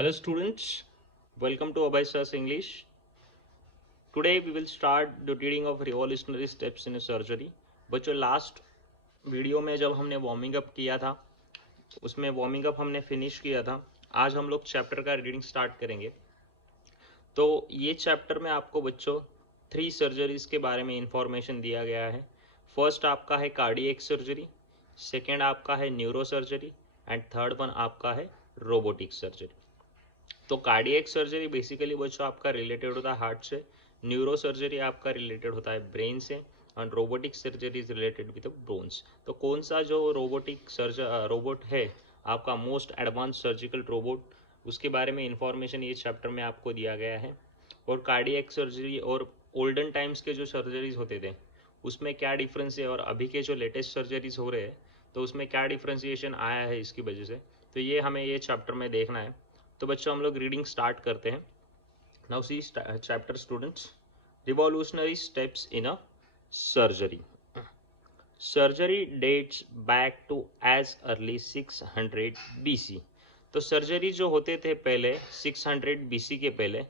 Hello students, welcome to Abhay Sir's English. Today we will start the reading of revolutionary steps in surgery. बच्चों last video में जब हमने warming up किया था उसमें warming up हमने फिनिश किया था। आज हम लोग चैप्टर का रीडिंग स्टार्ट करेंगे। तो ये चैप्टर में आपको बच्चों 3 सर्जरीज के बारे में इंफॉर्मेशन दिया गया है। फर्स्ट आपका है कार्डियक सर्जरी, सेकेंड आपका है neuro surgery and third one आपका है रोबोटिक सर्जरी। तो कार्डियक सर्जरी बेसिकली बच्चों आपका रिलेटेड होता है हार्ट से, न्यूरो सर्जरी आपका रिलेटेड होता है ब्रेन से और robotic surgery is related with bones. तो कौन सा जो रोबोट है आपका मोस्ट एडवांस सर्जिकल रोबोट, उसके बारे में इंफॉर्मेशन ये चैप्टर में आपको दिया गया है। और कार्डियक सर्जरी और ओल्डन टाइम्स के जो सर्जरीज होते थे उसमें क्या डिफरेंस है और अभी के जो लेटेस्ट सर्जरीज हो रहे हैं तो उसमें क्या डिफ्रेंसिएशन आया है इसकी वजह से, तो ये हमें ये चैप्टर में देखना है। तो बच्चों हम लोग रीडिंग स्टार्ट करते हैं। Now see chapter students, revolutionary steps in a surgery. Surgery dates back to as early 600 BC। तो सर्जरी जो होते थे पहले 600 BC के पहले,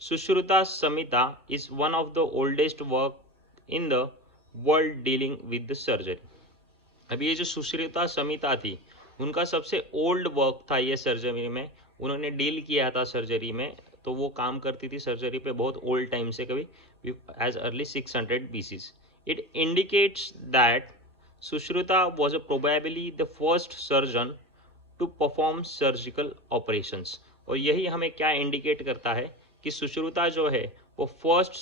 Sushruta Samhita is one of the oldest work in the world dealing with the surgery. अब ये जो सुश्रुता संहिता थी उनका सबसे ओल्ड वर्क था ये सर्जरी में, उन्होंने डील किया था सर्जरी में। तो वो काम करती थी सर्जरी पे बहुत ओल्ड टाइम से, कभी as early 600 BC। It indicates that Sushruta was probably the first surgeon to perform surgical operations. और यही हमें क्या इंडिकेट करता है कि सुश्रुता जो है वो फर्स्ट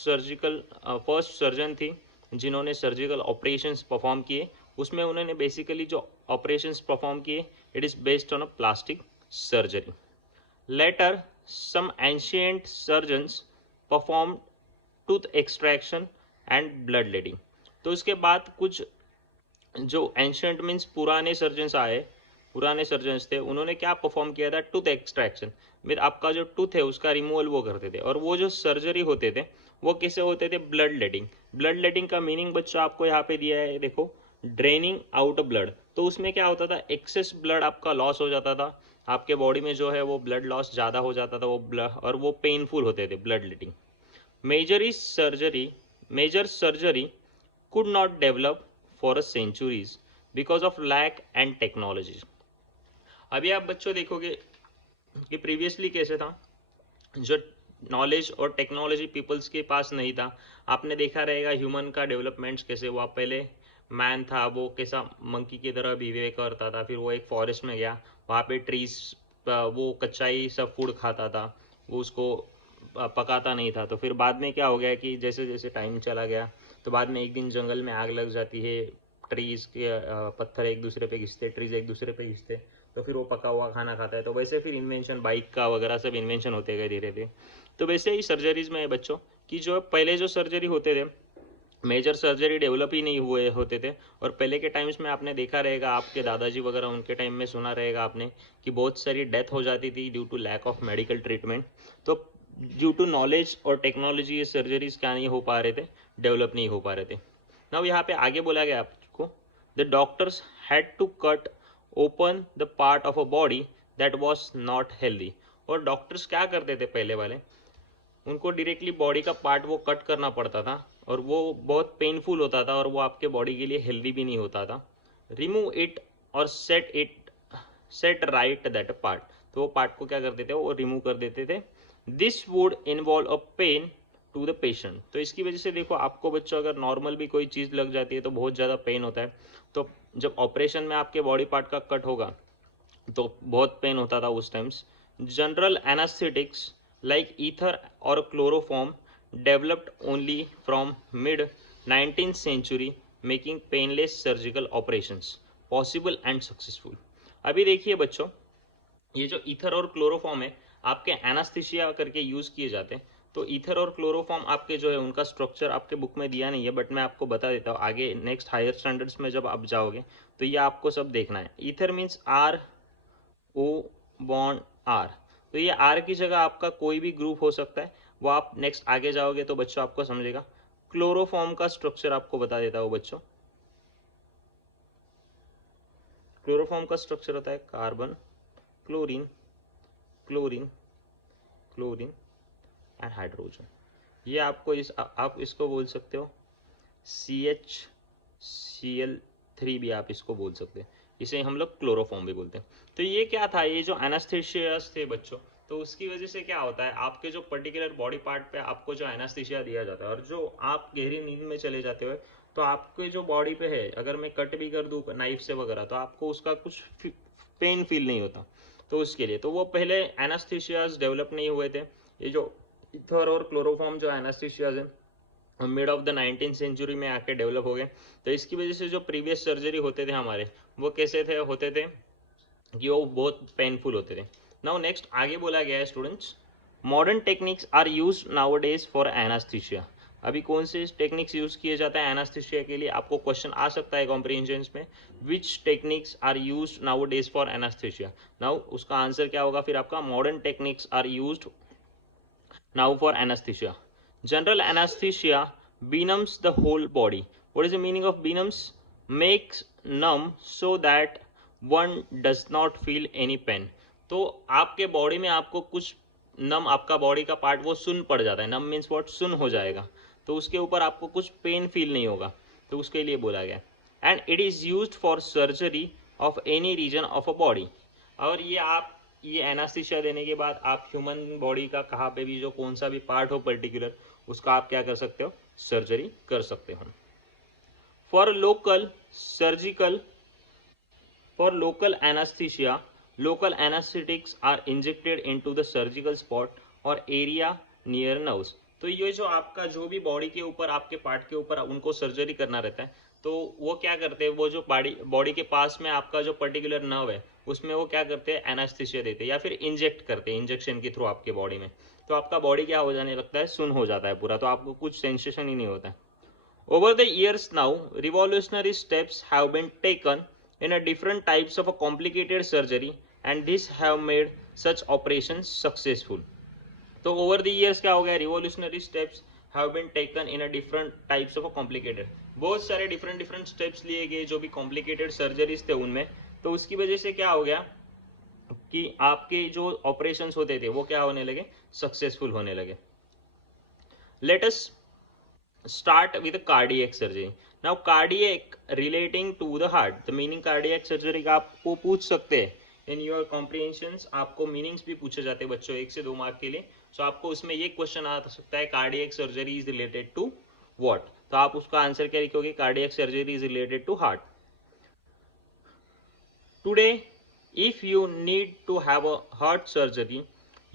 सर्जन थी जिन्होंने सर्जिकल ऑपरेशंस परफॉर्म किए। उसमें उन्होंने बेसिकली जो ऑपरेशंस परफॉर्म किए it is based on a plastic surgery. Later some ancient surgeons perform tooth extraction and blood letting. तो उसके बाद कुछ जो एंशिएंट मीन्स पुराने सर्जन्स थे, उन्होंने क्या परफॉर्म किया था, टूथ एक्सट्रैक्शन। मीन आपका जो टूथ है उसका रिमूवल वो करते थे। और वो जो सर्जरी होते थे वो कैसे होते थे, ब्लड लेडिंग। ब्लड लेडिंग का मीनिंग बच्चों आपको यहाँ पे दिया है, देखो, ड्रेनिंग आउट ब्लड। तो उसमें क्या होता था, एक्सेस ब्लड आपका लॉस हो जाता था, आपके बॉडी में जो है वो ब्लड लॉस ज़्यादा हो जाता था वो ब्लड, और वो पेनफुल होते थे blood letting. Major surgery could not develop for a centuries because of lack and technology। अभी आप बच्चों देखोगे कि प्रीवियसली कैसे था, जो नॉलेज और टेक्नोलॉजी पीपल्स के पास नहीं था। आपने देखा रहेगा ह्यूमन का डेवलपमेंट्स कैसे हुआ। पहले मैन था वो कैसा मंकी की तरह बिहेव करता था, फिर वो एक फॉरेस्ट में गया, वहाँ पे ट्रीज वो कच्चा ही सब फूड खाता था, वो उसको पकाता नहीं था। तो फिर बाद में क्या हो गया कि जैसे जैसे टाइम चला गया तो बाद में एक दिन जंगल में आग लग जाती है, ट्रीज के पत्थर एक दूसरे पे घिसते, ट्रीज एक दूसरे पे घिसते, तो फिर वो पका हुआ खाना खाता है। तो वैसे फिर इन्वेंशन बाइक का वगैरह सब इन्वेंशन होते गए धीरे धीरे। तो वैसे ही सर्जरीज में है बच्चों कि जो पहले जो सर्जरी होते थे मेजर सर्जरी डेवलप ही नहीं हुए होते थे। और पहले के टाइम्स में आपने देखा रहेगा, आपके दादाजी वगैरह उनके टाइम में सुना रहेगा आपने कि बहुत सारी डेथ हो जाती थी due to lack of medical treatment. तो ड्यू टू नॉलेज और टेक्नोलॉजी ये सर्जरीज क्या नहीं हो पा रहे थे, डेवलप नहीं हो पा रहे थे। नाउ यहाँ पे आगे बोला गया आपको, the doctors had to cut open the part of a body that was not healthy. और डॉक्टर्स क्या करते थे पहले वाले, उनको डायरेक्टली बॉडी का पार्ट वो कट करना पड़ता था और वो बहुत पेनफुल होता था और वो आपके बॉडी के लिए हेल्दी भी नहीं होता था। रिमूव इट और सेट राइट दैट पार्ट। तो वो पार्ट को क्या करते थे, वो रिमूव कर देते थे। This would involve a pain to the patient. तो इसकी वजह से देखो आपको बच्चों अगर नॉर्मल भी कोई चीज़ लग जाती है तो बहुत ज़्यादा पेन होता है। तो जब ऑपरेशन में आपके बॉडी पार्ट का कट होगा तो बहुत पेन होता था उस times. General anaesthetics like ether or chloroform developed only from mid 19th century making painless surgical operations possible and successful। अभी देखिए बच्चों, ये जो ईथर और क्लोरोफॉर्म है आपके एनास्थीसिया करके यूज़ किए जाते हैं। तो ईथर और क्लोरोफॉर्म आपके जो है उनका स्ट्रक्चर आपके बुक में दिया नहीं है, बट मैं आपको बता देता हूँ आगे नेक्स्ट हायर स्टैंडर्ड्स में जब आप जाओगे तो ये आपको सब देखना है। Ether means R O bond R. तो ये आर की जगह आपका कोई भी ग्रुप हो सकता है, वो आप नेक्स्ट आगे जाओगे तो बच्चों आपको समझेगा। क्लोरोफॉर्म का स्ट्रक्चर आपको बता देता हूँ बच्चों। क्लोरोफॉर्म का स्ट्रक्चर होता है carbon, chlorine, chlorine, chlorine and hydrogen. ये आपको आप इसको बोल सकते हो CHCl3 भी आप इसको बोल सकते हैं। इसे हम लोग क्लोरोफॉर्म भी बोलते हैं। तो ये क्या था, ये जो एनास्थीसियास थे बच्चों, तो उसकी वजह से क्या होता है, आपके जो पर्टिकुलर बॉडी पार्ट पे आपको जो एनास्थीसिया दिया जाता है, और जो आप गहरी नींद में चले जाते हो तो आपके जो बॉडी पे है, अगर मैं कट भी कर दूँ नाइफ से वगैरह, तो आपको उसका कुछ पेन फील नहीं होता। तो उसके लिए तो वो पहले एनास्थीसियास डेवलप नहीं हुए थे। ये जो इथर और क्लोरोफॉर्म जो एनास्थीसियास है mid of the 19th century में आके डेवलप हो गए। तो इसकी वजह से जो प्रीवियस सर्जरी होते थे हमारे, वो कैसे थे होते थे कि वो बहुत पेनफुल होते थे। नाउ नेक्स्ट आगे बोला गया है students, modern techniques are use nowadays for anaesthesia. अभी कौन से टेक्निक्स यूज किए जाते हैं एनास्थीसिया के लिए, आपको क्वेश्चन आ सकता है कॉम्प्रिहेंशन में, which techniques are use nowadays for anaesthesia. Now उसका आंसर क्या होगा फिर आपका, modern techniques are used now for anaesthesia. General anesthesia benumbs the whole body. What is the meaning of benumbs? Makes numb so that one does not feel any pain. तो आपके body में आपको कुछ नम, आपका बॉडी का part वो सुन पड़ जाता है। नम मीन्स व्हाट, सुन हो जाएगा, तो उसके ऊपर आपको कुछ पेन फील नहीं होगा, तो उसके लिए बोला गया। And it is used for surgery of any region of a body. और ये एनास्थीसिया देने के बाद आप ह्यूमन बॉडी का कहाँ पे भी जो कौन सा भी पार्ट हो पर्टिकुलर, उसका आप क्या कर सकते हो, सर्जरी कर सकते हो। For local anaesthesia, local anaesthetics are injected into the surgical spot और एरिया नियर नर्व्स। तो ये जो आपका जो भी बॉडी के ऊपर, आपके पार्ट के ऊपर उनको सर्जरी करना रहता है, तो वो क्या करते हैं, वो जो बॉडी के पास में आपका जो पर्टिकुलर नर्व है, उसमें वो क्या करते हैं, एनास्थीसिया देते हैं या फिर इंजेक्ट करते हैं इंजेक्शन के थ्रू आपके बॉडी में। तो आपका बॉडी क्या हो जाने लगता है, सुन हो जाता है पूरा, तो आपको कुछ सेंसेशन ही नहीं होता है। Over the years now, revolutionary steps have been taken in a different types of a complicated surgery and these have made such operations successful. तो over the years क्या हो गया, revolutionary steps have been taken in a different types of a complicated, बहुत सारे different steps लिए गए जो भी complicated surgeries थे उनमें, तो उसकी वजह से क्या हो गया कि आपके जो ऑपरेशंस होते थे वो क्या होने लगे, सक्सेसफुल होने लगे। Let us start with cardiac surgery. Now cardiac relating to the heart, the meaning cardiac surgery का आपको पूछ सकते हैं in your comprehensions, आपको मीनिंग्स भी पूछे जाते हैं बच्चों 1 से 2 मार्क के लिए। सो आपको उसमें ये क्वेश्चन आ सकता है, cardiac surgery is related to what, तो आप उसका आंसर क्या लिखोगे, cardiac surgery is related to heart. Today if you need to have a heart surgery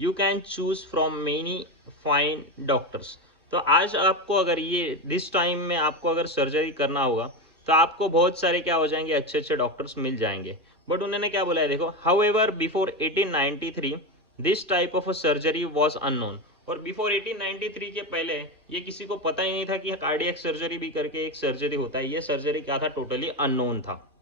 you can choose from many fine doctors. तो आज आपको अगर ये दिस टाइम में आपको अगर सर्जरी करना होगा तो आपको बहुत सारे क्या हो जाएंगे, अच्छे अच्छे डॉक्टर्स मिल जाएंगे। बट उन्होंने क्या बोला है देखो, however before 1893 this type of a surgery was unknown. और बिफोर 1893 के पहले ये किसी को पता ही नहीं था कि कार्डियक सर्जरी भी करके एक सर्जरी होता है। ये सर्जरी क्या था, टोटली अननोन था।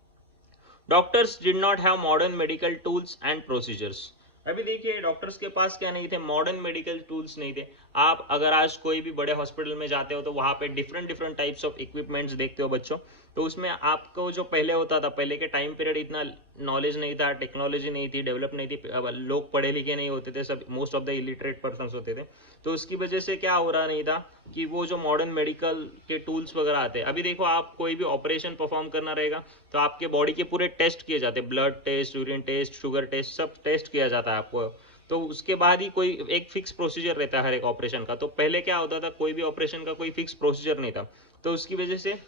Doctors did not have modern medical tools and procedures. अभी देखिए डॉक्टर्स के पास क्या नहीं थे, मॉडर्न मेडिकल टूल्स नहीं थे। आप अगर आज कोई भी बड़े हॉस्पिटल में जाते हो तो वहाँ पे डिफरेंट टाइप्स ऑफ इक्विपमेंट्स देखते हो बच्चों। तो उसमें आपको जो पहले होता था, पहले के टाइम पीरियड इतना नॉलेज नहीं था, टेक्नोलॉजी नहीं थी, डेवलप नहीं थी, लोग पढ़े लिखे नहीं होते थे, सब most of the illiterate person होते थे। तो उसकी वजह से क्या हो रहा नहीं था कि वो जो मॉडर्न मेडिकल के टूल्स वगैरह आते हैं। अभी देखो आप कोई भी ऑपरेशन परफॉर्म करना रहेगा तो आपके बॉडी के पूरे टेस्ट किए जाते हैं, blood test, urine test, sugar test, सब टेस्ट किया जाता है आपको। तो उसके बाद ही कोई एक फिक्स प्रोसीजर रहता है हर एक ऑपरेशन का। तो पहले क्या होता था, कोई भी ऑपरेशन का कोई फिक्स प्रोसीजर नहीं था, तो उसकी वजह से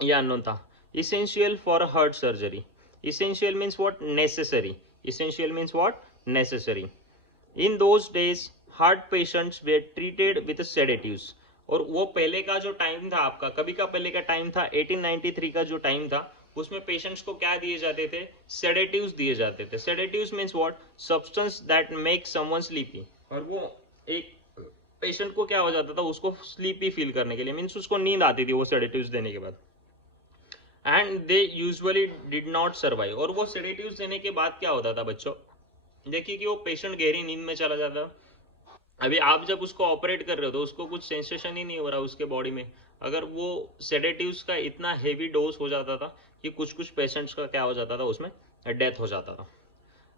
यह अननोन था। Essential for heart surgery, essential means what, necessary, essential means what, necessary. In those days heart patients were treated with sedatives. और वो पहले का जो टाइम था आपका, कभी का पहले का टाइम था 1893 का जो टाइम था, उसमें पेशेंट्स को क्या दिए जाते थे, सेडेटिव्स दिए जाते थे। Sedatives means what, substance that make someone sleepy. और वो एक पेशेंट को क्या हो जाता था, उसको स्लीपी फील करने के लिए, मीन्स उसको नींद आती थी वो सेडेटिव्स देने के बाद। And they usually did not survive. और वो सेडेटिव्स देने के बाद क्या होता था बच्चों, देखिए कि वो पेशेंट गहरी नींद में चला जाता। अभी आप जब उसको ऑपरेट कर रहे हो तो उसको कुछ सेंसेशन ही नहीं हो रहा उसके बॉडी में, अगर वो सेडेटिव्स का इतना हेवी डोज हो जाता था कि कुछ कुछ पेशेंट्स का क्या हो जाता था, उसमें डेथ हो जाता था।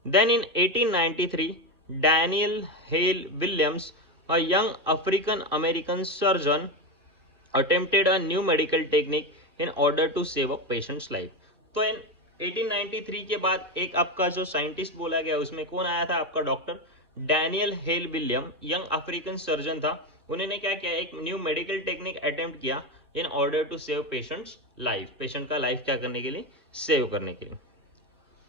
Then in 1893 Daniel Hale Williams, a young African American surgeon, attempted a new medical technique in order to save a patient's life. तो इन 1893 के बाद एक आपका जो साइंटिस्ट बोला गया उसमें कौन आया था, आपका doctor Daniel hello William, young African surgeon था। उन्होंने क्या किया, एक न्यू मेडिकल टेक्निक अटेम्प्ट किया in order to save patient's life, patient का लाइफ क्या करने के लिए, सेव करने के लिए।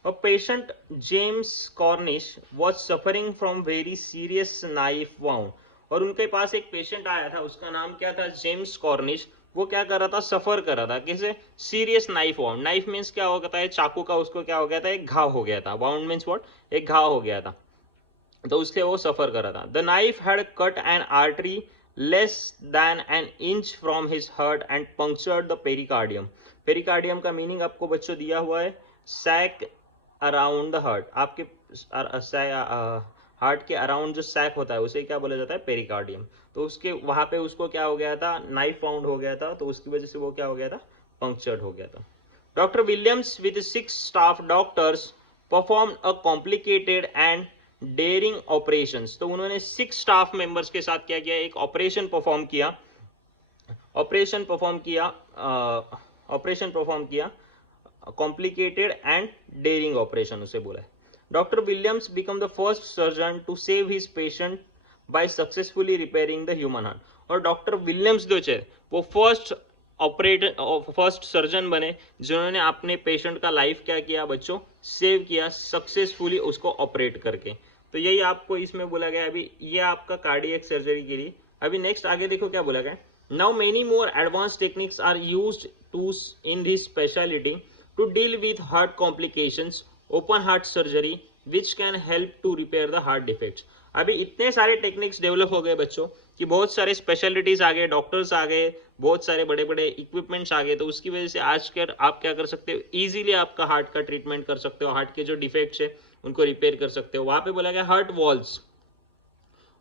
A patient James Cornish was suffering from very serious knife wound, और उनके पास एक पेशेंट आया था, उसका नाम क्या था, जेम्स कॉर्निश। वो क्या कर रहा था, सफर कर रहा था किसे, serious knife wound. Knife means क्या हो गया था, चाकू का उसको क्या हो गया था, एक घाव हो गया था। वाउंड मीन्स व्हाट, एक घाव हो गया था, तो उसके वो सफर कर रहा था। The knife had cut N artery less than an inch from his heart and punctured the pericardium. Pericardium का मीनिंग आपको बच्चों दिया हुआ है, सैक अराउंड द हार्ट। आपके हार्ट के अराउंड जो सैक होता है उसे क्या बोला जाता है, पेरिकार्डियम। तो उसके वहां पे उसको क्या हो गया था, नाइफ फाउंड हो गया था, तो उसकी वजह से वो क्या हो गया था, पंक्चर्ड हो गया था। Doctor Williams with 6 staff doctors perform a complicated and daring operations. तो उन्होंने 6 स्टाफ मेंबर्स के साथ क्या किया, एक ऑपरेशन परफॉर्म किया, ऑपरेशन परफॉर्म किया कॉम्प्लिकेटेड एंड डेयरिंग ऑपरेशन उसे बोला है। Doctor Williams become the first surgeon to save his patient by successfully repairing the human heart. और डॉक्टर विलियम्स जो है वो फर्स्ट सर्जन बने जिन्होंने अपने पेशेंट का लाइफ क्या किया बच्चों, सेव किया सक्सेसफुली उसको ऑपरेट करके। तो यही आपको इसमें बोला गया। अभी ये आपका कार्डियक सर्जरी के लिए। अभी नेक्स्ट आगे देखो क्या बोला गया, now many more advance techniques are used to in this speciality to deal with heart complications, open heart surgery, which can help to repair the heart defects। अभी इतने सारे टेक्निक्स डेवलप हो गए बच्चों कि बहुत सारे स्पेशलिटीज आ गए, डॉक्टर्स आ गए, बहुत सारे बड़े बड़े इक्विपमेंट्स आ गए। तो उसकी वजह से आजकल आप क्या कर सकते हो, इजीली आपका हार्ट का ट्रीटमेंट कर सकते हो, हार्ट के जो डिफेक्ट्स है उनको रिपेयर कर सकते हो। वहां पे बोला गया हार्ट वॉल्स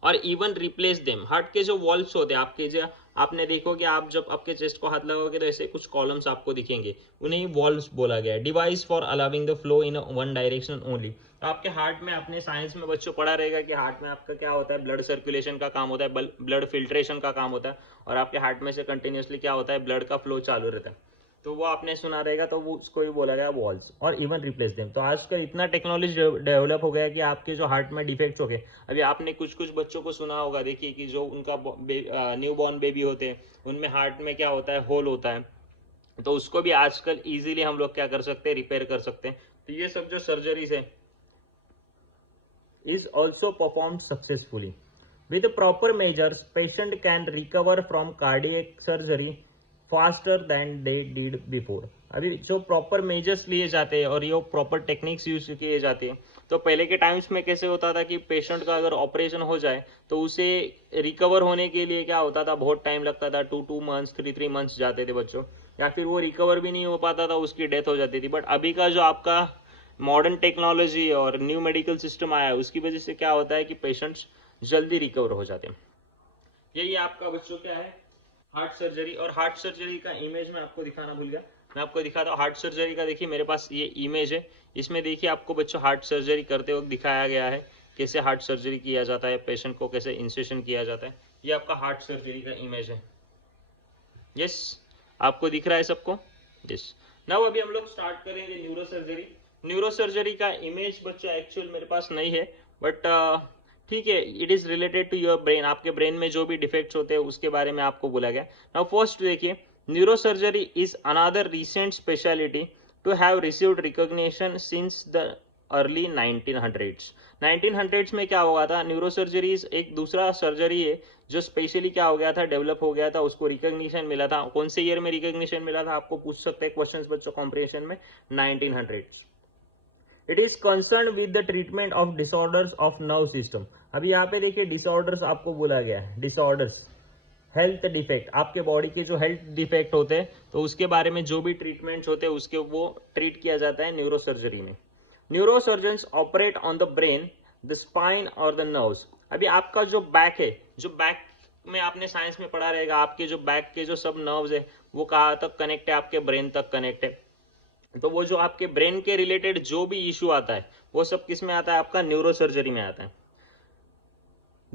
और इवन रिप्लेस देम। हार्ट के जो वॉल्स होते हैं आपके, जो आपने देखो कि आप जब आपके चेस्ट को हाथ लगाओगे तो ऐसे कुछ कॉलम्स आपको दिखेंगे, उन्हें वॉल्स बोला गया है। Device for allowing the flow in one direction only. तो आपके हार्ट में, अपने साइंस में बच्चों पढ़ा रहेगा कि हार्ट में आपका क्या होता है, ब्लड सर्कुलेशन का काम होता है, ब्लड फिल्ट्रेशन का काम होता है, और आपके हार्ट में से कंटिन्यूसली क्या होता है, ब्लड का फ्लो चालू रहता है। तो वो आपने सुना रहेगा, तो वो उसको भी बोला गया वॉल्स और इवन रिप्लेस देम। तो आजकल इतना टेक्नोलॉजी डेवलप हो गया कि आपके जो हार्ट में डिफेक्ट्स हो गए, अभी आपने कुछ कुछ बच्चों को सुना होगा, देखिए कि जो उनका न्यू बॉर्न बेबी होते हैं उनमें हार्ट में क्या होता है, होल होता है। तो उसको भी आजकल इजीली हम लोग क्या कर सकते हैं, रिपेयर कर सकते हैं। तो ये सब जो सर्जरीज है is also performed successfully. With proper measures, patient can recover from cardiac surgery faster than they did before। अभी जो प्रॉपर मेजर्स लिए जाते हैं और ये प्रॉपर टेक्निक्स यूज किए जाते हैं, तो पहले के टाइम्स में कैसे होता था कि पेशेंट का अगर ऑपरेशन हो जाए तो उसे रिकवर होने के लिए क्या होता था, बहुत टाइम लगता था, 2 मंथ्स 3 मंथ्स जाते थे बच्चों, या फिर वो रिकवर भी नहीं हो पाता था, उसकी डेथ हो जाती थी। बट अभी का जो आपका मॉडर्न टेक्नोलॉजी और न्यू मेडिकल सिस्टम आया है उसकी वजह से क्या होता है कि पेशेंट्स जल्दी रिकवर हो जाते हैं। यही आपका बच्चों क्या है, हार्ट सर्जरी। और हार्ट सर्जरी का इमेज मैं आपको दिखाना भूल गया, मैं आपको दिखाता हूँ हार्ट सर्जरी का। देखिए मेरे पास ये इमेज है, इसमें देखिए आपको बच्चों हार्ट सर्जरी करते वक्त दिखाया गया है कैसे हार्ट सर्जरी किया जाता है, पेशेंट को कैसे इंसेशन किया जाता है। ये आपका हार्ट सर्जरी का इमेज है। यस, आपको दिख रहा है सबको? यस। नाउ अभी हम लोग स्टार्ट करेंगे न्यूरो सर्जरी। न्यूरो सर्जरी का इमेज बच्चा एक्चुअल मेरे पास नहीं है, बट ठीक है, it is related to your brain. आपके ब्रेन में जो भी डिफेक्ट्स होते हैं उसके बारे में आपको बोला गया। नाउ फर्स्ट देखिए, neuro surgery is another recent speciality to have received recognition since the early 1900s। 1900s में क्या हुआ था, न्यूरो सर्जरी एक दूसरा सर्जरी है जो स्पेशली क्या हो गया था, डेवलप हो गया था, उसको रिकॉग्निशन मिला था। कौन से ईयर में रिकॉग्निशन मिला था, आपको पूछ सकते हैं क्वेश्चंस बच्चों कॉम्प्रिहेंशन में, 1900s। It is concern with the treatment of disorders of nerve system. अभी यहाँ पे देखिए डिसऑर्डर्स आपको बोला गया है, डिसऑर्डर्स हेल्थ डिफेक्ट, आपके बॉडी के जो हेल्थ डिफेक्ट होते हैं तो उसके बारे में जो भी ट्रीटमेंट होते हैं उसके वो ट्रीट किया जाता है न्यूरो सर्जरी में। Neurosurgeons operate on the brain, the spine और द नर्व्स। अभी आपका जो बैक है, जो बैक में आपने साइंस में पढ़ा रहेगा, आपके जो बैक के जो सब नर्व्स है वो कहाँ तक कनेक्ट है, आपके ब्रेन तक कनेक्ट है। तो वो जो आपके ब्रेन के रिलेटेड जो भी इशू आता है वो सब किस में आता है, आपका न्यूरो सर्जरी में आता है।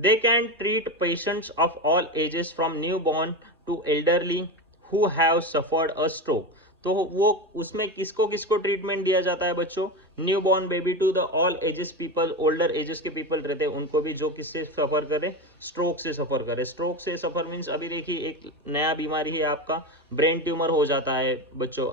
They can treat patients of all ages from newborn to elderly who have suffered a stroke. तो वो उसमें किसको किसको ट्रीटमेंट दिया जाता है बच्चों, new born baby to the all ages people, older ages के पीपल रहते हैं उनको भी, जो किससे सफर करे, स्ट्रोक से सफर करे। स्ट्रोक से सफर मीन्स अभी देखिए एक नया बीमारी है आपका ब्रेन ट्यूमर हो जाता है बच्चों,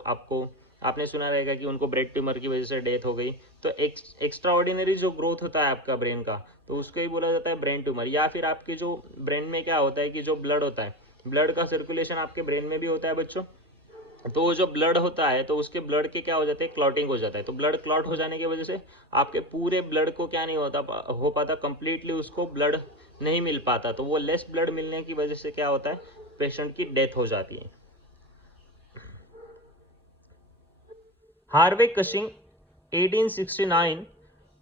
आपने सुना रहेगा कि उनको ब्रेन ट्यूमर की वजह से डेथ हो गई। तो एक्स्ट्रा ऑर्डिनरी जो ग्रोथ होता है आपका ब्रेन का, तो उसको ही बोला जाता है ब्रेन ट्यूमर। या फिर आपके जो ब्रेन में क्या होता है कि जो ब्लड होता है, ब्लड का सर्कुलेशन आपके ब्रेन में भी होता है बच्चों, तो वो जो ब्लड होता है तो उसके ब्लड के क्या हो जाते हैं, क्लॉटिंग हो जाता है। तो ब्लड क्लॉट हो जाने की वजह से आपके पूरे ब्लड को क्या नहीं हो पाता कंप्लीटली, उसको ब्लड नहीं मिल पाता। तो वो लेस ब्लड मिलने की वजह से क्या होता है, पेशेंट की डेथ हो जाती है। Harvey Cushing 1869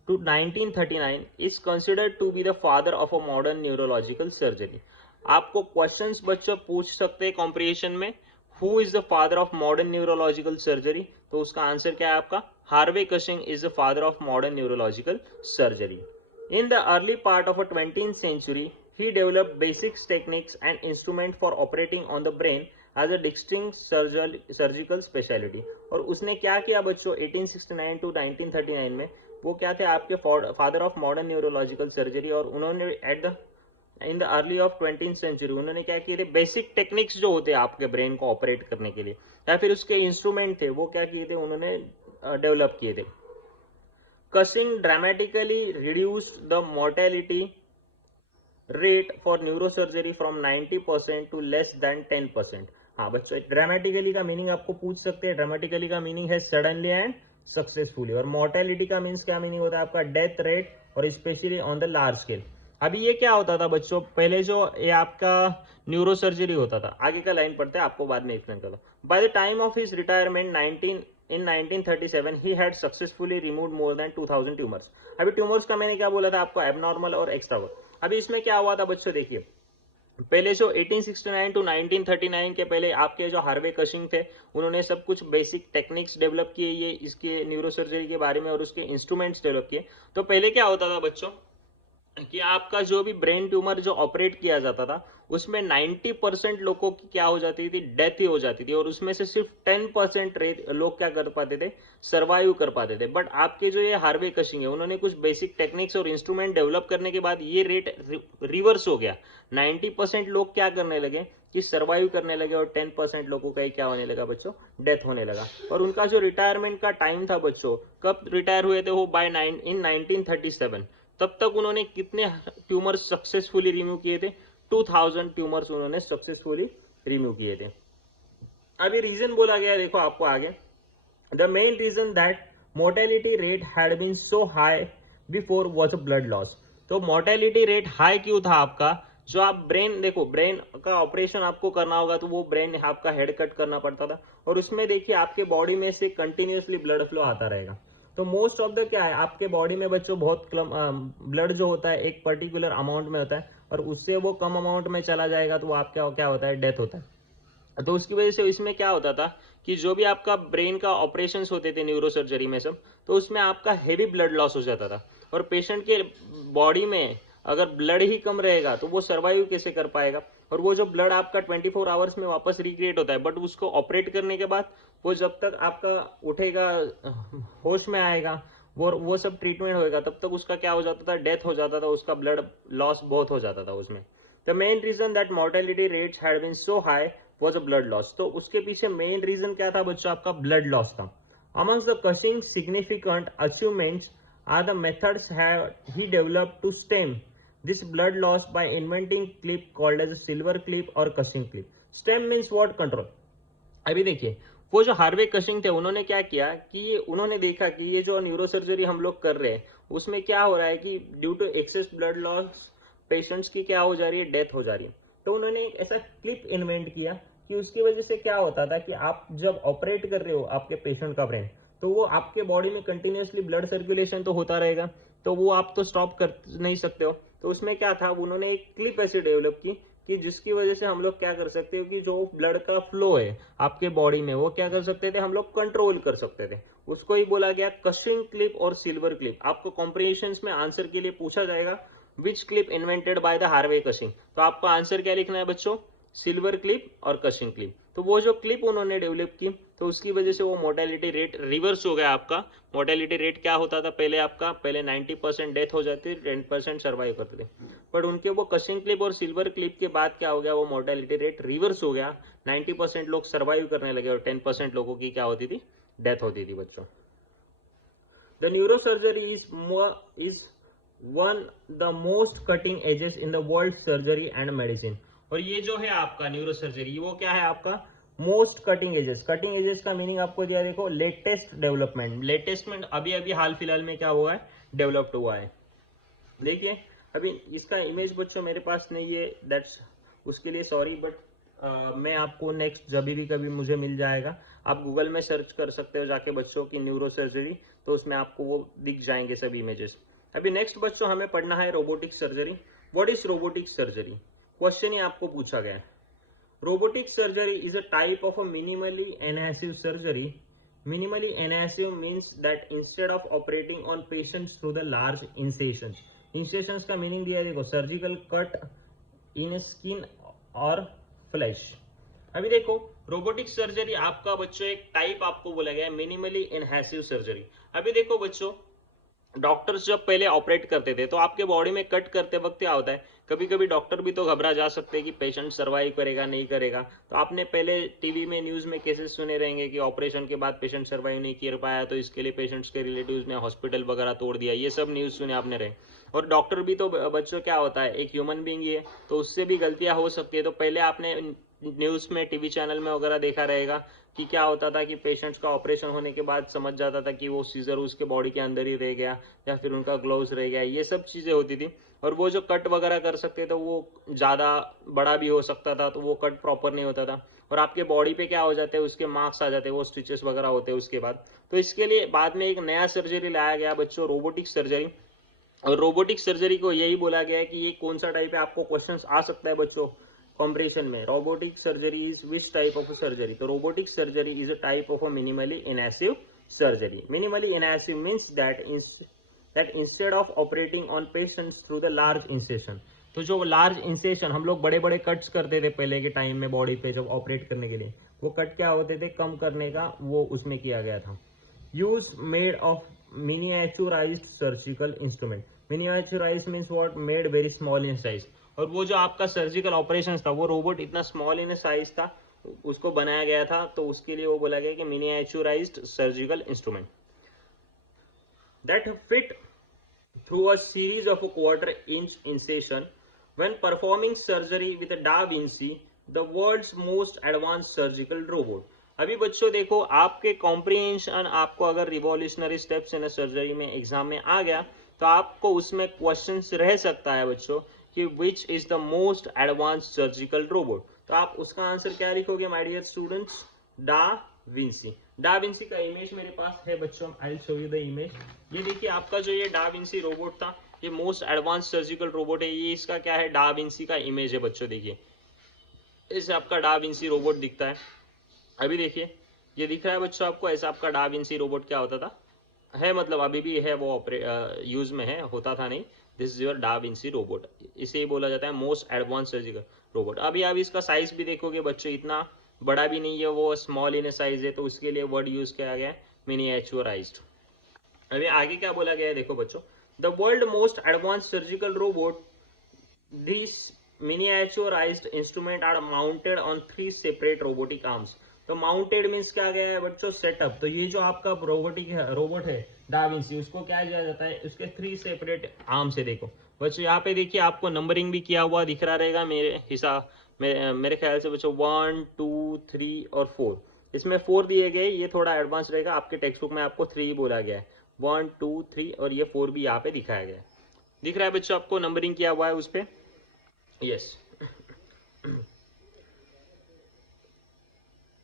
to 1939 is considered to be the father of a modern neurological surgery. आपको क्वेश्चंस बच्चों पूछ सकते हैं कॉम्प्रिहेंशन में, who is the father of modern neurological surgery, तो उसका आंसर क्या है आपका, Harvey Cushing is the father of modern neurological surgery. In the early part of 20th century he developed basic techniques and instrument for operating on the brain as a distinct surgical speciality. और उसने क्या किया बच्चों 1869 to 1939 में, वो क्या थे आपके father of modern neurological surgery. और उन्होंने in the early of 20th century उन्होंने क्या किए थे, बेसिक टेक्निक्स जो होते हैं आपके ब्रेन को ऑपरेट करने के लिए या फिर उसके इंस्ट्रूमेंट थे, वो क्या किए थे, उन्होंने डेवलप किए थे। Cushing dramatically reduced the mortality rate for neurosurgery from 90% to less than 10%। हाँ बच्चों, ड्रामेटिकली का मीनिंग आपको पूछ सकते हैं। ड्रामेटिकली का मीनिंग है सडनली एंड सक्सेसफुली, और मोर्टेलिटी का मीन्स क्या मीनिंग होता है आपका, डेथ रेट, और specially on the large scale. अभी ये क्या होता था बच्चों, पहले जो ये आपका न्यूरोसर्जरी होता था, आगे का लाइन पढ़ते हैं आपको बाद में एक्सप्लेन करो। By the time of his retirement in 1937 he had successfully removed more than 2000 tumours. अभी ट्यूमर्स का मैंने क्या बोला था आपको, एबनॉर्मल और एक्स्ट्रा। अभी इसमें क्या हुआ था बच्चों, देखिए पहले जो 1869 टू 1939 के पहले आपके जो हार्वे कशिंग थे, उन्होंने सब कुछ बेसिक टेक्निक्स डेवलप किए ये इसके न्यूरोसर्जरी के बारे में, और उसके इंस्ट्रूमेंट्स डेवलप किए। तो पहले क्या होता था बच्चों कि आपका जो भी ब्रेन ट्यूमर जो ऑपरेट किया जाता था, उसमें 90% लोगों की क्या हो जाती थी, डेथ ही हो जाती थी, और उसमें से सिर्फ 10% लोग क्या कर पाते थे, सर्वाइव कर पाते थे। बट आपके जो ये हार्वे कशिंग है, उन्होंने कुछ बेसिक टेक्निक्स और इंस्ट्रूमेंट डेवलप करने के बाद ये रेट रिवर्स हो गया। 90% लोग क्या करने लगे कि सर्वाइव करने लगे, और 10% लोगों का क्या होने लगा बच्चों, डेथ होने लगा। और उनका जो रिटायरमेंट का टाइम था बच्चों, कब रिटायर हुए थे वो, इन 1937। तब तक उन्होंने कितने ट्यूमर्स सक्सेसफुली रिमूव किए थे, 2000 ट्यूमर्स उन्होंने सक्सेसफुली रिमूव किए थे। अभी रीजन बोला गया देखो आपको आगे, the main reason that mortality rate had been so high before was a blood loss. तो मोर्टेलिटी रेट हाई क्यों था आपका, जो आप ब्रेन देखो, ब्रेन का ऑपरेशन आपको करना होगा तो वो ब्रेन आपका हेड कट करना पड़ता था, और उसमें देखिए आपके बॉडी में से कंटिन्यूसली ब्लड फ्लो आता रहेगा। तो मोस्ट ऑफ द क्या है आपके बॉडी में बच्चों, बहुत ब्लड जो होता है एक पर्टिकुलर अमाउंट में होता है, और उससे वो कम अमाउंट में चला जाएगा तो वो आपका क्या होता है, डेथ होता है। तो उसकी वजह से इसमें क्या होता था कि जो भी आपका ब्रेन का ऑपरेशंस होते थे न्यूरोसर्जरी में सब, तो उसमें आपका हेवी ब्लड लॉस हो जाता था, और पेशेंट के बॉडी में अगर ब्लड ही कम रहेगा तो वो सर्वाइव कैसे कर पाएगा। और वो जो ब्लड आपका 24 आवर्स में वापस रिक्रिएट होता है, बट उसको ऑपरेट करने के बाद वो जब तक आपका उठेगा, होश में आएगा, वो सब ट्रीटमेंट होएगा, तब तक उसका क्या हो जाता था, डेथ हो जाता था, उसका ब्लड लॉस बहुत हो जाता था उसमें। The main reason that mortality rates had been so high was a blood loss. तो उसके पीछे मेन रीजन क्या था बच्चों, आपका ब्लड लॉस था। Amongst the Cushing significant achievements are the methods he developed to stem this blood loss by inventing clip called as a silver clip or cushing clip. Stem means what, control। अभी देखिए वो जो Harvey Cushing थे, उन्होंने क्या किया कि उन्होंने देखा कि ये जो न्यूरोसर्जरी हम लोग कर रहे हैं उसमें क्या हो रहा है कि due to excess blood loss patients की क्या हो जा रही है, डेथ हो जा रही है। तो उन्होंने एक ऐसा क्लिप इन्वेंट किया कि उसकी वजह से क्या होता था कि आप जब ऑपरेट कर रहे हो आपके पेशेंट का ब्रेन, तो वो आपके बॉडी में कंटिन्यूसली ब्लड सर्कुलेशन तो होता रहेगा, तो वो आप तो स्टॉप कर नहीं सकते हो। तो उसमें क्या था, उन्होंने एक क्लिप ऐसे डेवलप की कि जिसकी वजह से हम लोग क्या कर सकते हो कि जो ब्लड का फ्लो है आपके बॉडी में, वो क्या कर सकते थे, हम लोग कंट्रोल कर सकते थे। उसको ही बोला गया कशिंग क्लिप और सिल्वर क्लिप। आपको कॉम्प्रिहेंशन में आंसर के लिए पूछा जाएगा which clip invented by the Harvey Cushing. तो आपको आंसर क्या लिखना है बच्चों, सिल्वर क्लिप और कशिंग क्लिप। तो वो जो क्लिप उन्होंने डेवलप की तो उसकी वजह से वो मोर्टेलिटी रेट रिवर्स हो गया आपका। मोर्टेलिटी रेट क्या होता था पहले आपका, पहले 90% डेथ हो जाती थी, 10% सर्वाइव करते थे। बट उनके वो कशिंग क्लिप और सिल्वर क्लिप के बाद क्या हो गया, वो मोर्टेलिटी रेट रिवर्स हो गया। 90% लोग सर्वाइव करने लगे और 10% लोगों की क्या होती थी, डेथ होती थी बच्चों। The neurosurgery is one the most cutting edges in the world surgery and medicine. और ये जो है आपका न्यूरोसर्जरी, वो क्या है आपका most cutting edges. Cutting edges का मीनिंग आपको दिया, देखो लेटेस्ट डेवलपमेंट। लेटेस्ट में अभी अभी हाल फिलहाल में क्या हुआ है, डेवलप्ड हुआ है। देखिए अभी इसका इमेज बच्चों मेरे पास नहीं है, दैट्स उसके लिए सॉरी, बट मैं आपको नेक्स्ट जब भी कभी मुझे मिल जाएगा, आप गूगल में सर्च कर सकते हो जाके बच्चों की न्यूरोसर्जरी, तो उसमें आपको वो दिख जाएंगे सब इमेजेस। अभी नेक्स्ट बच्चों हमें पढ़ना है robotic surgery. What is robotic surgery, question ही आपको पूछा गया है। Robotic surgery is a type of a minimally invasive surgery. Minimally invasive means that instead of operating on patients through the large incisions, incisions का meaning दिया है देखो, surgical cut in skin और फ्लैश। अभी देखो रोबोटिक सर्जरी आपका बच्चों एक टाइप आपको बोला गया है, मिनिमली इनवेसिव सर्जरी। अभी देखो बच्चों, डॉक्टर्स जब पहले ऑपरेट करते थे तो आपके बॉडी में कट करते वक्त क्या होता है, कभी कभी डॉक्टर भी तो घबरा जा सकते हैं कि पेशेंट सर्वाइव करेगा नहीं करेगा। तो आपने पहले टीवी में न्यूज में केसेस सुने रहेंगे कि ऑपरेशन के बाद पेशेंट सर्वाइव नहीं कर पाया, तो इसके लिए पेशेंट्स के रिलेटिव्स ने हॉस्पिटल वगैरह तोड़ दिया, ये सब न्यूज सुने आपने रहे। और डॉक्टर भी तो बच्चों क्या होता है, एक ह्यूमन बींग ही है, तो उससे भी गलतियां हो सकती है। तो पहले आपने न्यूज में टीवी चैनल में वगैरह देखा रहेगा कि क्या होता था कि पेशेंट्स का ऑपरेशन होने के बाद समझ जाता था कि वो सीजर उसके बॉडी के अंदर ही रह गया या फिर उनका ग्लोव्स रह गया, ये सब चीजें होती थी। और वो जो कट वगैरह कर सकते थे वो ज्यादा बड़ा भी हो सकता था, तो वो कट प्रॉपर नहीं होता था और आपके बॉडी पे क्या हो जाते हैं, उसके मार्क्स आ जाते हैं, वो स्टिचेस वगैरह होते हैं उसके बाद। तो इसके लिए बाद में एक नया सर्जरी लाया गया बच्चों, रोबोटिक सर्जरी। और रोबोटिक सर्जरी को यही बोला गया है कि ये कौन सा टाइप है, आपको क्वेश्चंस आ सकता है बच्चों कॉम्पिटिशन में। Robotic surgery is which type of surgery, तो robotic surgery is a type of a minimally invasive surgery. Minimally invasive means that instead of operating on patients through the large incision. तो जो large incision, हम लोग बड़े बड़े cuts करते थे पहले के टाइम में बॉडी पे जब ऑपरेट करने के लिए, वो कट क्या होते थे, कम करने का वो उसमें किया गया था। Use made of miniaturised surgical instrument. Miniaturised means what, made very small in size. और वो जो आपका सर्जिकल ऑपरेशन था, वो रोबोट इतना स्मॉल इन साइज था, उसको बनाया गया था, तो उसके लिए वो बोला गया कि miniaturised surgical instrument that fit through a series of a quarter-inch incision. When performing surgery with a Da Vinci, the world's most advanced surgical robot. अभी बच्चों देखो, आपके कॉम्प्रिहेंशन, आपको अगर रिवॉल्यूशनरी स्टेप्स इन सर्जरी में एग्जाम में आ गया तो आपको उसमें क्वेश्चंस रह सकता है बच्चों कि which is the most advanced surgical robot. तो आप उसका आंसर क्या लिखोगे my dear students, da Vinci. Da Vinci का इमेज मेरे पास है बच्चों, I will show you the image. ये देखिए आपका जो ये डा विंसी रोबोट था, ये मोस्ट एडवांस सर्जिकल रोबोट है। ये इसका क्या है, डा विंसी का इमेज है बच्चों। देखिए इसे आपका डा विंसी रोबोट दिखता है। अभी देखिए ये दिख रहा है बच्चों आपको, ऐसा आपका डा विंसी रोबोट क्या होता था, है मतलब अभी भी है, वो यूज में है, होता था नहीं। दिस इज योर डा विंसी रोबोट, इसे ही बोला जाता है मोस्ट एडवांस सर्जिकल रोबोट। अभी आप इसका साइज भी देखोगे बच्चों, इतना बड़ा भी नहीं है, वो स्मॉल इन साइज है, तो उसके लिए वर्ड यूज किया गया है मिनिएचुराइज्ड। अभी आगे क्या बोला गया है देखो बच्चों, the world most advance surgical robot, this miniaturised instrument are mounted on 3 separate robotic arms. तो माउंटेड मीन्स क्या गया है बच्चों, सेटअप। तो ये जो आपका रोबोट है डा विंसी, उसको क्या किया जाता है, उसके 3 सेपरेट आर्म्स है। देखो बच्चों यहाँ पे देखिए आपको नंबरिंग भी किया हुआ दिख रहा रहेगा मेरे हिसाब मेरे ख्याल से बच्चों 1 2 3 और 4, इसमें 4 दिए गए, ये थोड़ा एडवांस रहेगा, आपके टेक्स्ट बुक में आपको 3 बोला गया है। 1 2 3 और ये 4 भी यहाँ पे दिखाया गया है, दिख रहा है बच्चों आपको, नंबरिंग किया हुआ है उस पर, yes.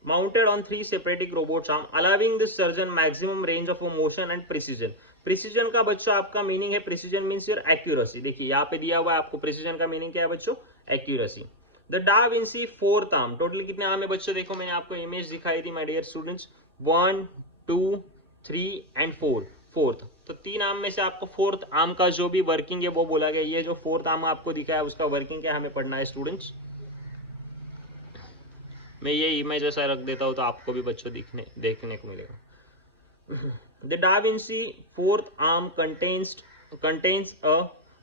Mounted on 3 separate robots arm, allowing the surgeon maximum range of motion and precision. Precision का बच्चों आपका मीनिंग है, प्रिसीजन मीन्स योर एक्यूरेसी। देखिए यहाँ पे दिया हुआ है आपको, प्रिसीजन का मीनिंग क्या है बच्चों, accuracy. The da Vinci 4th arm, total कितने आर्म है बच्चों, देखो मैंने आपको इमेज दिखाई थी my dear students, 1 2 3 and 4। Fourth, तो 3 आर्म में से आपको फोर्थ आर्म का जो भी वर्किंग है वो बोला गया। ये जो फोर्थ आर्म आपको दिखा है उसका वर्किंग क्या हमें पढ़ना है स्टूडेंट्स। मैं ये इमेज ऐसा रख देता हूँ तो आपको भी बच्चों देखने को मिलेगा। The da Vinci fourth arm contains a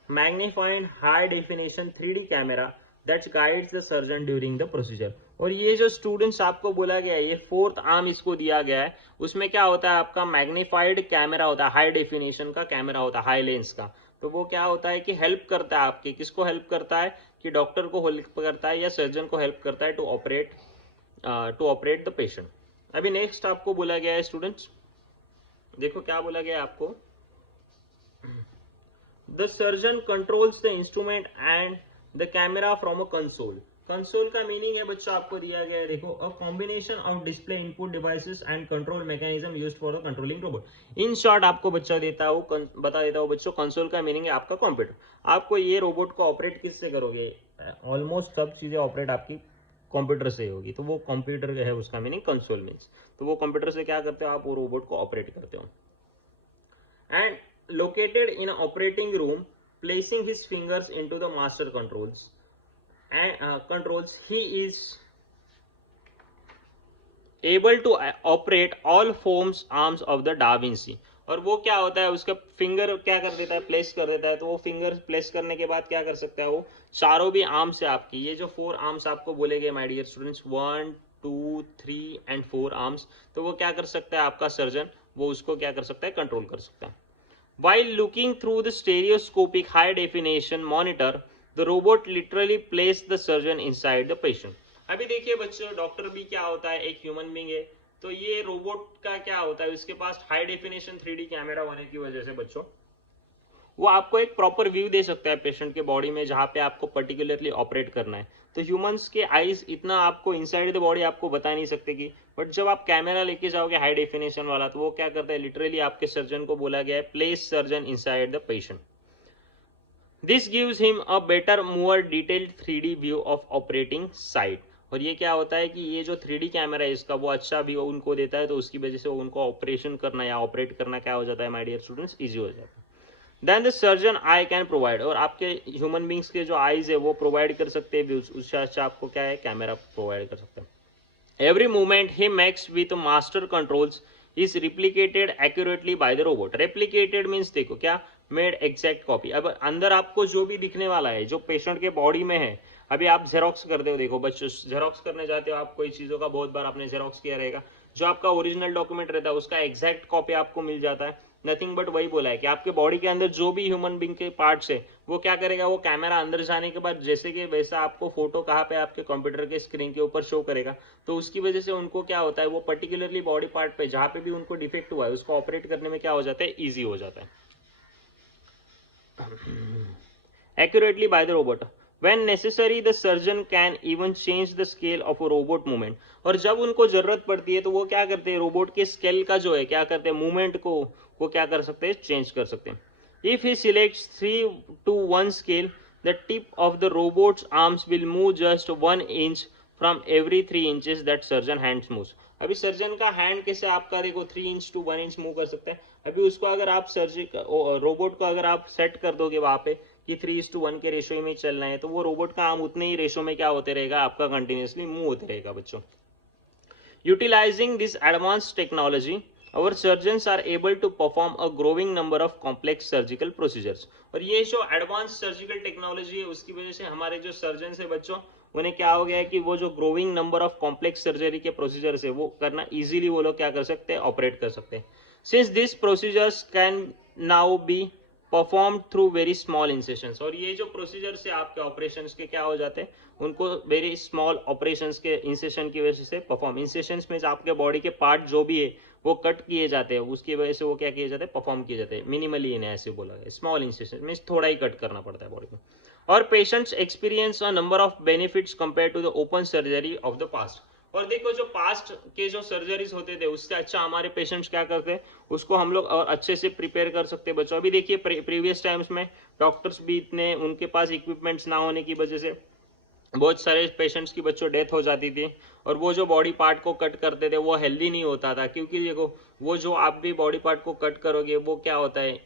magnified high definition 3D camera that guides the surgeon during the procedure। और ये जो स्टूडेंट्स आपको बोला गया है, ये फोर्थ आर्म इसको दिया गया है, उसमें क्या होता है आपका मैग्नीफाइड कैमरा होता है, हाई डेफिनेशन का कैमरा होता है, हाई लेंस का। तो वो क्या होता है कि हेल्प करता है आपके, किसको हेल्प करता है कि डॉक्टर को हेल्प करता है या सर्जन को हेल्प करता है टू ऑपरेट द पेशेंट। अभी नेक्स्ट आपको बोला गया है स्टूडेंट्स, देखो क्या बोला गया है आपको। The surgeon controls the instrument and the camera from a console. Console का मीनिंग है बच्चों आपको दिया गया है, देखो a combination of display input devices and control mechanism used for the controlling robot. In short आपको बच्चा बता देता हूँ बच्चों, कंसोल का मीनिंग है आपका कंप्यूटर। आपको ये रोबोट को ऑपरेट किससे करोगे, ऑलमोस्ट सब चीजें ऑपरेट आपकी कंप्यूटर से होगी, तो वो कंप्यूटर है, उसका मीनिंग कंसोल मीन्स। तो वो कंप्यूटर से क्या करते हो आप, वो रोबोट को ऑपरेट करते हो। And located in an operating room, placing his fingers into the master controls, he is able to operate all forms arms of the Da Vinci। और वो क्या होता है, उसका फिंगर क्या कर देता है, प्लेस कर देता है। तो वो फिंगर प्लेस करने के बाद क्या कर सकता है, वो चारों भी आर्म्स है आपकी, ये जो 4 आर्म्स आपको बोले गए my dear students, 1 2 3 and 4 arms, तो वो क्या कर सकता है आपका सर्जन, वो उसको क्या कर सकता है, कंट्रोल कर सकता है। While looking through the stereoscopic high definition monitor, the robot literally placed the surgeon inside the patient। अभी देखिए बच्चों, डॉक्टर भी क्या होता है, एक ह्यूमन बींग है, तो ये रोबोट का क्या होता है, उसके पास हाई डेफिनेशन 3D कैमरा होने की वजह से बच्चों वो आपको एक प्रॉपर व्यू दे सकता है पेशेंट के बॉडी में, जहां पे आपको पर्टिकुलरली ऑपरेट करना है। तो ह्यूमंस के आईज इतना आपको इनसाइड द बॉडी आपको बता नहीं सकते कि, बट जब आप कैमरा लेके जाओगे हाई डेफिनेशन वाला, तो वो क्या करता है, लिटरली आपके सर्जन को बोला गया है place surgeon inside the patient. This gives him a better more detailed 3D view of operating site. और ये क्या होता है कि ये जो 3D कैमरा है इसका, वो अच्छा व्यू उनको देता है, तो उसकी वजह से उनको ऑपरेशन करना या ऑपरेट करना क्या हो जाता है माय डियर स्टूडेंट्स, इजी हो जाता है। Then the surgeon I can provide, और आपके ह्यूमन बींग्स के जो आईज है वो प्रोवाइड कर सकते हैं व्यूज, उससे अच्छा आपको क्या है, कैमरा प्रोवाइड कर सकते हैं। Every movement he makes with master controls is replicated accurately by the robot. Replicated means देखो क्या, मेड एग्जैक्ट कॉपी। अब अंदर आपको जो भी दिखने वाला है, जो पेशेंट के बॉडी में है, अभी आप जेरोक्स करते हो, देखो बच्चों जेरोक्स करने जाते हो आप, कोई चीजों का बहुत बार आपने जेरोक्स किया रहेगा, जो आपका ओरिजिनल डॉक्यूमेंट रहता है उसका एग्जैक्ट कॉपी आपको मिल जाता है। नथिंग बट वही बोला है कि आपके बॉडी के अंदर जो भी ह्यूमन बींग के पार्ट्स है, वो क्या करेगा, वो कैमरा अंदर जाने के बाद जैसे कि वैसा आपको फोटो कहाँ पे आपके कंप्यूटर के स्क्रीन के ऊपर शो करेगा। तो उसकी वजह से उनको क्या होता है, वो पर्टिकुलरली बॉडी पार्ट पे जहां पे भी उनको डिफेक्ट हुआ है उसको ऑपरेट करने में क्या हो जाता है, ईजी हो जाता है। Accurately by the robot, when necessary the surgeon can even change the scale of a robot movement। और जब उनको जरूरत पड़ती है तो वो क्या करते हैं, रोबोट के स्केल का जो है क्या करते हैं, मूवमेंट को वो क्या कर सकते हैं, चेंज कर सकते हैं। If he selects 3:1 scale, the tip of the robot's arms will move just 1 inch from every 3 inches that surgeon hands moves। अभी सर्जन का हैंड कैसे आपका देखो 3 इंच to 1 इंच मूव कर सकते हैं। अभी उसको अगर आप रोबोट को अगर आप सेट कर दोगे वहां पे कि 3:1 के रेशियो में चलना है, तो वो रोबोट का आर्म उतने ही रेशियो में क्या होते रहेगा, आपका कंटिन्यूसली मूव होते रहेगा बच्चों। Utilizing this advance technology, our surgeons are able to perform a growing number of complex surgical procedures। और ये जो एडवांस सर्जिकल टेक्नोलॉजी है उसकी वजह से हमारे जो सर्जन है बच्चों, उन्हें क्या हो गया है कि वो जो growing number of complex surgery के प्रोसीजर्स है वो करना इजीली वो लोग क्या कर सकते हैं, ऑपरेट कर सकते हैं। Since this procedures can now be perform through very small incisions. और ये जो प्रोसीजर्स है आपके ऑपरेशंस के क्या हो जाते हैं, उनको वेरी स्मॉल ऑपरेशंस के इंसेशन की वजह से परफॉर्म, इंसेशंस में आपके बॉडी के पार्ट जो भी है वो कट किए जाते हैं, उसकी वजह से वो क्या किए जाते हैं, परफॉर्म किए जाते हैं। मिनिमली इन्हें ऐसे बोला गया, स्मॉल इंसेशन मीन्स थोड़ा ही कट करना पड़ता है बॉडी में। और patients experience a number of benefits compare to the open surgery of the past. और देखो जो पास्ट के जो सर्जरीज होते थे उससे अच्छा हमारे पेशेंट्स क्या करते हैं, उसको हम लोग और अच्छे से प्रिपेयर कर सकते हैं बच्चों। अभी देखिए प्रीवियस टाइम्स में डॉक्टर्स भी इतने, उनके पास इक्विपमेंट्स ना होने की वजह से बहुत सारे पेशेंट्स की बच्चों डेथ हो जाती थी, और वो जो बॉडी पार्ट को कट करते थे वो हेल्दी नहीं होता था, क्योंकि देखो वो जो आप भी बॉडी पार्ट को कट करोगे वो क्या होता है,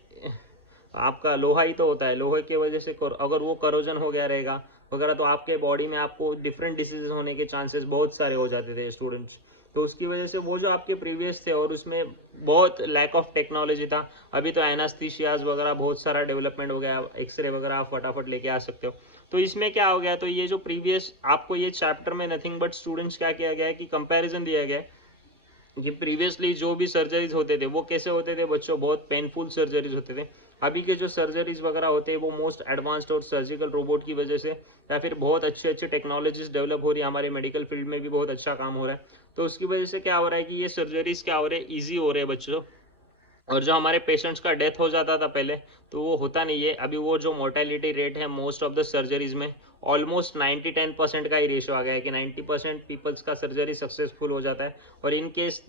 आपका लोहा ही तो होता है, लोहे की वजह से अगर वो करोजन हो गया रहेगा वगैरह तो आपके बॉडी में आपको डिफरेंट डिसीजेज होने के चांसेस बहुत सारे हो जाते थे स्टूडेंट्स। तो उसकी वजह से वो जो आपके प्रीवियस थे, और उसमें बहुत लैक ऑफ टेक्नोलॉजी था। अभी तो एनास्थीसियाज वगैरह बहुत सारा डेवलपमेंट हो गया, एक्सरे वगैरह आप फटाफट लेके आ सकते हो। तो इसमें क्या हो गया, तो ये जो प्रीवियस आपको ये चैप्टर में नथिंग बट स्टूडेंट्स क्या किया गया है कि कंपैरिजन दिया गया है कि प्रीवियसली जो भी सर्जरीज होते थे वो कैसे होते थे बच्चों, बहुत पेनफुल सर्जरीज होते थे। अभी के जो सर्जरीज वगैरह होते हैं वो मोस्ट एडवांस्ड और सर्जिकल रोबोट की वजह से, या फिर बहुत अच्छे अच्छे टेक्नोलॉजीज डेवलप हो रही है, हमारे मेडिकल फील्ड में भी बहुत अच्छा काम हो रहा है। तो उसकी वजह से क्या हो रहा है कि ये सर्जरीज क्या हो रहे हैं, ईजी हो रहे हैं बच्चों। और जो हमारे पेशेंट्स का डेथ हो जाता था पहले, तो वो होता नहीं है अभी। वो जो मोर्टेलिटी रेट है मोस्ट ऑफ द सर्जरीज में, ऑलमोस्ट 90-10% का ही रेशियो आ गया है कि 90% पीपल्स का सर्जरी सक्सेसफुल हो जाता है, और इन केस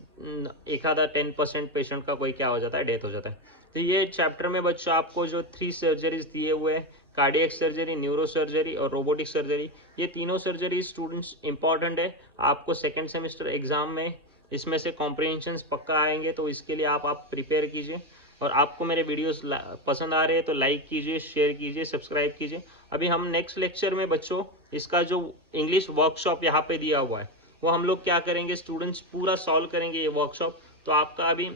एक आधा 10% पेशेंट का कोई क्या हो जाता है, डेथ हो जाता है। तो ये चैप्टर में बच्चों आपको जो 3 सर्जरीज दिए हुए हैं, कार्डियक सर्जरी, न्यूरो सर्जरी और रोबोटिक सर्जरी, ये तीनों सर्जरी स्टूडेंट्स इंपॉर्टेंट है आपको सेकेंड सेमेस्टर एग्जाम में। इसमें से कॉम्प्रिहेंशन पक्का आएंगे, तो इसके लिए आप प्रिपेयर कीजिए। और आपको मेरे वीडियोस पसंद आ रहे हैं तो लाइक कीजिए, शेयर कीजिए, सब्सक्राइब कीजिए। अभी हम नेक्स्ट लेक्चर में बच्चों इसका जो इंग्लिश वर्कशॉप यहाँ पे दिया हुआ है वो हम लोग क्या करेंगे, स्टूडेंट्स पूरा सॉल्व करेंगे ये वर्कशॉप। तो आपका अभी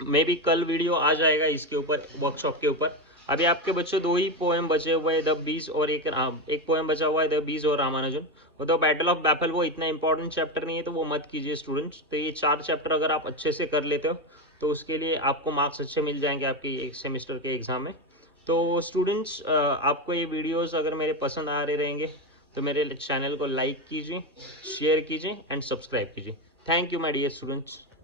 मे भी कल वीडियो आ जाएगा इसके ऊपर, वर्कशॉप के ऊपर। अभी आपके बच्चों 2 ही पोएम बचे हुए हैं, द बीज, और एक पोएम बचा हुआ है द बीज और रामानुजन। वो तो बैटल ऑफ बैफल वो इतना इंपॉर्टेंट चैप्टर नहीं है, तो वो मत कीजिए स्टूडेंट्स। तो ये 4 चैप्टर अगर आप अच्छे से कर लेते हो तो उसके लिए आपको मार्क्स अच्छे मिल जाएंगे आपके एक सेमेस्टर के एग्जाम में। तो स्टूडेंट्स आपको ये वीडियोस अगर मेरे पसंद आ रहे रहेंगे तो मेरे चैनल को लाइक कीजिए, शेयर कीजिए एंड सब्सक्राइब कीजिए। Thank you my dear students.